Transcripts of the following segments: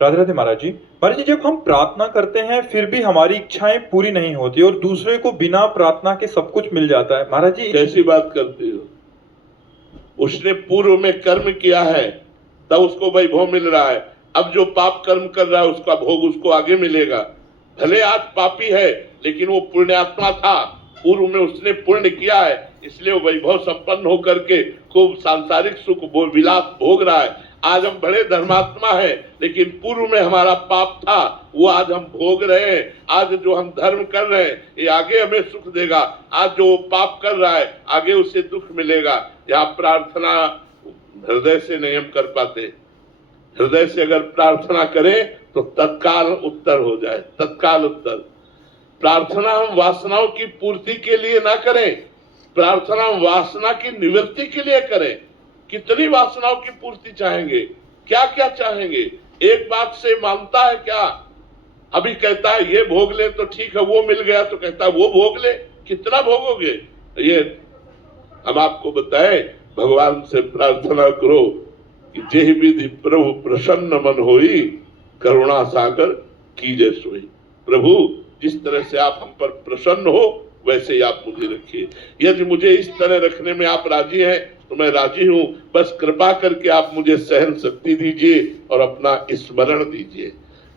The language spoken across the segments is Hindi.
राधे राधे महाराज जी। महाराज जी, जब हम प्रार्थना करते हैं फिर भी हमारी इच्छाएं पूरी नहीं होती और दूसरे को बिना प्रार्थना के सब कुछ मिल जाता है, महाराज जी कैसी बात करते हो? उसने पूर्व में कर्म किया है तब उसको वैभव मिल रहा है। अब जो पाप कर्म कर रहा है उसका भोग उसको आगे मिलेगा। भले आज पापी है लेकिन वो पुण्यात्मा था, पूर्व में उसने पुण्य किया है, इसलिए वो वैभव संपन्न होकर के खूब सांसारिक सुख विलास भोग रहा है। आज हम बड़े धर्मात्मा हैं लेकिन पूर्व में हमारा पाप था, वो आज हम भोग रहे हैं। आज जो हम धर्म कर रहे हैं ये आगे हमें सुख देगा। आज जो पाप कर रहा है आगे उसे दुख मिलेगा। यहाँ प्रार्थना हृदय से नहीं हम कर पाते। हृदय से अगर प्रार्थना करें तो तत्काल उत्तर हो जाए, तत्काल उत्तर। प्रार्थना हम वासनाओं की पूर्ति के लिए ना करें, प्रार्थना हम वासना की निवृत्ति के लिए करें। कितनी वासनाओं की पूर्ति चाहेंगे, क्या क्या चाहेंगे? एक बात से मानता है क्या? अभी कहता है ये भोग ले तो ठीक है, वो मिल गया तो कहता है वो भोग ले। कितना भोगोगे? ये हम आपको बताएं, भगवान से प्रार्थना करो कि जेहि विधि प्रभु प्रसन्न मन होई, करुणा सागर कीजे सोई। प्रभु जिस तरह से आप हम पर प्रसन्न हो वैसे ही आप मुझे रखिए। यदि मुझे इस तरह रखने में आप राजी हैं तो मैं राजी हूं। बस कृपा करके आप मुझे सहन शक्ति दीजिए और अपना स्मरण दीजिए।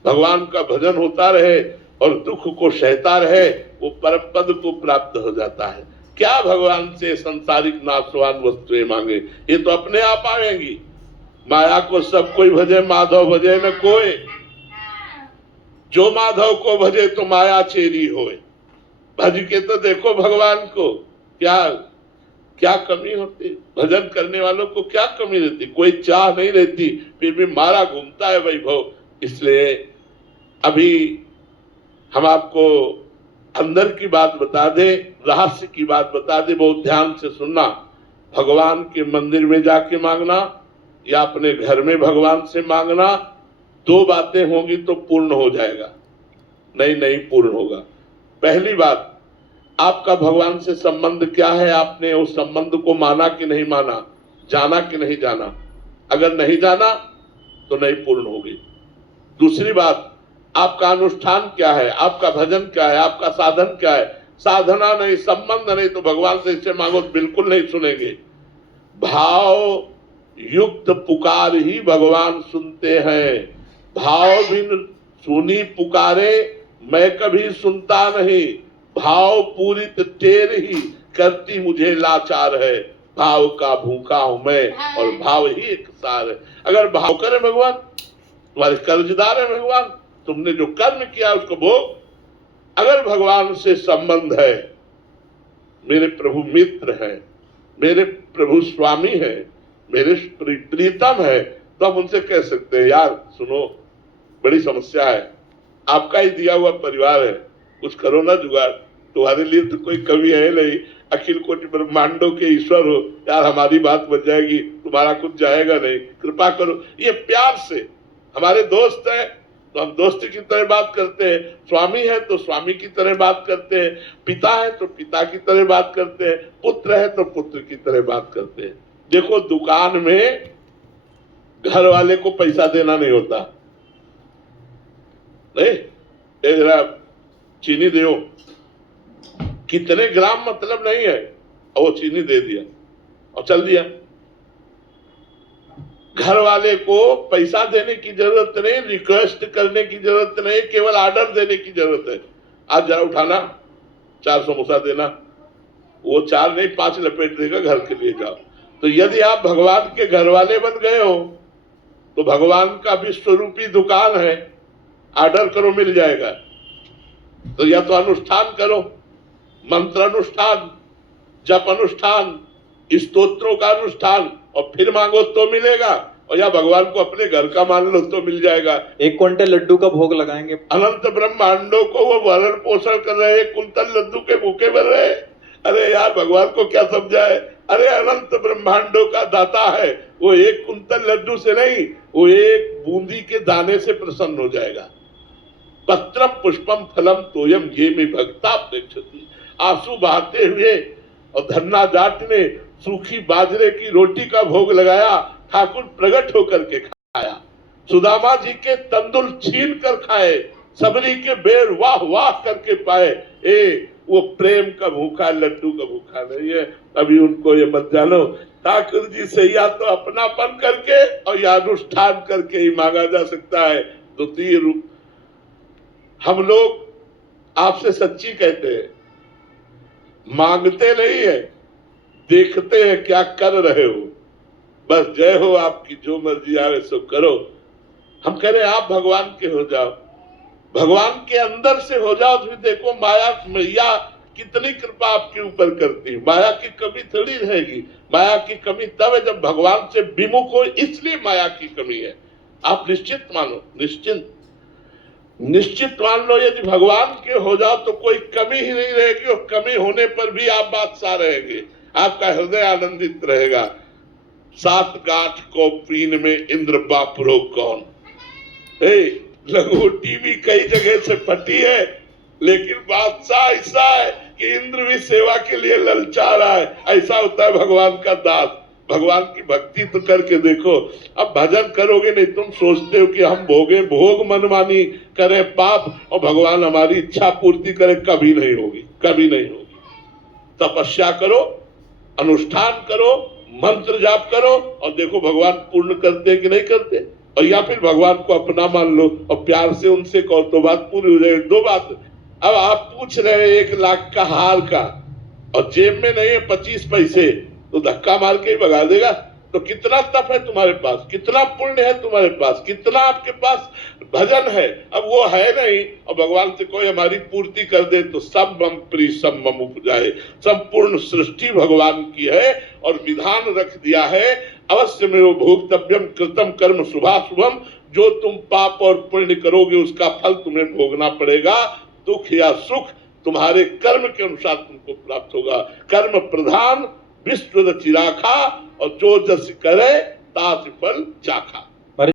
भगवान का भजन होता रहे और दुख को सहता रहे, वो परम पद को प्राप्त हो जाता है। क्या भगवान से संसारिक नाशवान वस्तुएं मांगे, ये तो अपने आप आएंगी। माया को सब कोई भजे, माधव भजे न कोई। जो माधव को भजे तो माया चेरी होए। भज के तो देखो भगवान को, क्या क्या कमी होती? भजन करने वालों को क्या कमी रहती? कोई चाह नहीं रहती, फिर भी मारा घूमता है वैभव। इसलिए अभी हम आपको अंदर की बात बता दे, रहस्य की बात बता दे, बहुत ध्यान से सुनना। भगवान के मंदिर में जाके मांगना या अपने घर में भगवान से मांगना, दो बातें होंगी तो पूर्ण हो जाएगा, नहीं पूर्ण होगा। पहली बात, आपका भगवान से संबंध क्या है? आपने उस संबंध को माना कि नहीं माना, जाना कि नहीं जाना? अगर नहीं जाना तो नहीं पूर्ण होगी। दूसरी बात, आपका अनुष्ठान क्या है, आपका भजन क्या है, आपका साधन क्या है? साधना नहीं, संबंध नहीं, तो भगवान से इससे मांगो तो बिल्कुल नहीं सुनेंगे। भाव युक्त पुकार ही भगवान सुनते हैं। भाव बिन सुनी पुकारे मैं कभी सुनता नहीं। भाव पूरित टेर ही करती मुझे लाचार है। भाव का भूखा हूं मैं और भाव ही एक सार है। अगर भाव करे भगवान, तुम्हारे कर्जदार है भगवान, तुमने जो कर्म किया उसको भोग। अगर भगवान से संबंध है, मेरे प्रभु मित्र हैं, मेरे प्रभु स्वामी है, मेरे प्रीतम है, तो हम उनसे कह सकते हैं यार सुनो, बड़ी समस्या है, आपका ही दिया हुआ परिवार है, कुछ करो ना जुगाड़। तुम्हारे लिए तो कोई कमी है नहीं, अखिल कोटि ब्रह्मांडों के ईश्वर हो, यार हमारी बात बच जाएगी, तुम्हारा कुछ जाएगा नहीं, कृपा करो। ये प्यार से, हमारे दोस्त हैं तो हम दोस्त की तरह बात करते हैं, स्वामी है तो स्वामी की तरह बात करते हैं, पिता है तो पिता की तरह बात करते हैं, पुत्र है तो पुत्र की तरह बात करते हैं। देखो दुकान में घर वाले को पैसा देना नहीं होता, नहीं जरा चीनी दो, कितने ग्राम मतलब नहीं है, और वो चीनी दे दिया और चल दिया। घर वाले को पैसा देने की जरूरत नहीं, रिक्वेस्ट करने की जरूरत नहीं, केवल ऑर्डर देने की जरूरत है। आज जरा उठाना, 4 समोसा देना, वो 4 नहीं 5 लपेट देगा, घर के लिए जाओ। तो यदि आप भगवान के घर वाले बन गए हो तो भगवान का विश्वरूपी दुकान है, ऑर्डर करो मिल जाएगा। तो या तो अनुष्ठान करो, मंत्र अनुष्ठान, जप अनुष्ठान, स्तोत्रों का अनुष्ठान, और फिर मांगो तो मिलेगा, और या भगवान को अपने घर का मान लो तो मिल जाएगा। 1 क्विंटल लड्डू का भोग लगाएंगे, अनंत ब्रह्मांडों को वो भरण पोषण कर रहे हैं, 1 कुंतल लड्डू के भूखे बन रहे। अरे यार भगवान को क्या समझाए? अरे अनंत ब्रह्मांडों का दाता है, वो 1 कुंतल लड्डू से नहीं, वो 1 बूंदी के दाने से प्रसन्न हो जाएगा। पत्रम पुष्पम फलम तोयम ये में भक्ता प्रेक्षति। आंसू बहाते हुए और धन्ना जाट ने सूखी बाजरे की रोटी का भोग लगाया, ठाकुर प्रकट होकर के खाया। सुदामा जी के तंदुल छीन कर खाए, सबरी के बेर वाह वाह करके पाए। वो प्रेम का भूखा, लड्डू का भूखा नहीं है। अभी उनको ये मत जानो, ठाकुर जी से या तो अपनापन करके और या अनुष्ठान करके ही मांगा जा सकता है। द्वितीय रूप हम लोग आपसे सच्ची कहते हैं, मांगते नहीं है, देखते हैं क्या कर रहे हो। बस जय हो आपकी, जो मर्जी आवे सो करो। हम कह रहे हैं आप भगवान के हो जाओ, भगवान के अंदर से हो जाओ। तो देखो माया मैया कितनी कृपा आपके ऊपर करती है। माया की कमी थोड़ी रहेगी। माया की कमी तब है जब भगवान से विमुख हो, इसलिए माया की कमी है। आप निश्चित मानो, निश्चित मान लो, यदि भगवान के हो जाओ तो कोई कमी ही नहीं रहेगी, और कमी होने पर भी आप बादशाह रहेंगे, आपका हृदय आनंदित रहेगा। 7 गांठ को पीन में इंद्र बापरो कौन। लंगोटी भी कई जगह से फटी है, लेकिन बादशाह ऐसा है कि इंद्र भी सेवा के लिए ललचा रहा है। ऐसा होता है भगवान का दास। भगवान की भक्ति तो करके देखो। अब भजन करोगे नहीं, तुम सोचते हो कि हम भोग मनमानी करें पाप और भगवान हमारी इच्छा पूर्ति करे, कभी नहीं होगी, कभी नहीं होगी। तपस्या करो, अनुष्ठान करो, मंत्र जाप करो, और देखो भगवान पूर्ण करते कि नहीं करते। और या फिर भगवान को अपना मान लो और प्यार से उनसे कहो तो बात पूरी हो जाएगी। 2 बात। अब आप पूछ रहे हैं 1 लाख का हार का, और जेब में नहीं है 25 पैसे, तो धक्का मार के ही भगा देगा। तो कितना तप है तुम्हारे पास, कितना पुण्य है तुम्हारे पास, कितना आपके पास भजन है। अब वो है नहीं, और भगवान से कोई हमारी पूर्ति कर दे तो सब मम प्री सब मम उपजाए। संपूर्ण सृष्टि भगवान की है, और विधान रख दिया है, अवश्य में वो भोक्तव्यम कृतम कर्म शुभाशुभम। जो तुम पाप और पुण्य करोगे उसका फल तुम्हें भोगना पड़ेगा। दुख या सुख तुम्हारे कर्म के अनुसार तुमको प्राप्त होगा। कर्म प्रधान विश्व रचि राखा, और जो जस करे तास फल चाखा।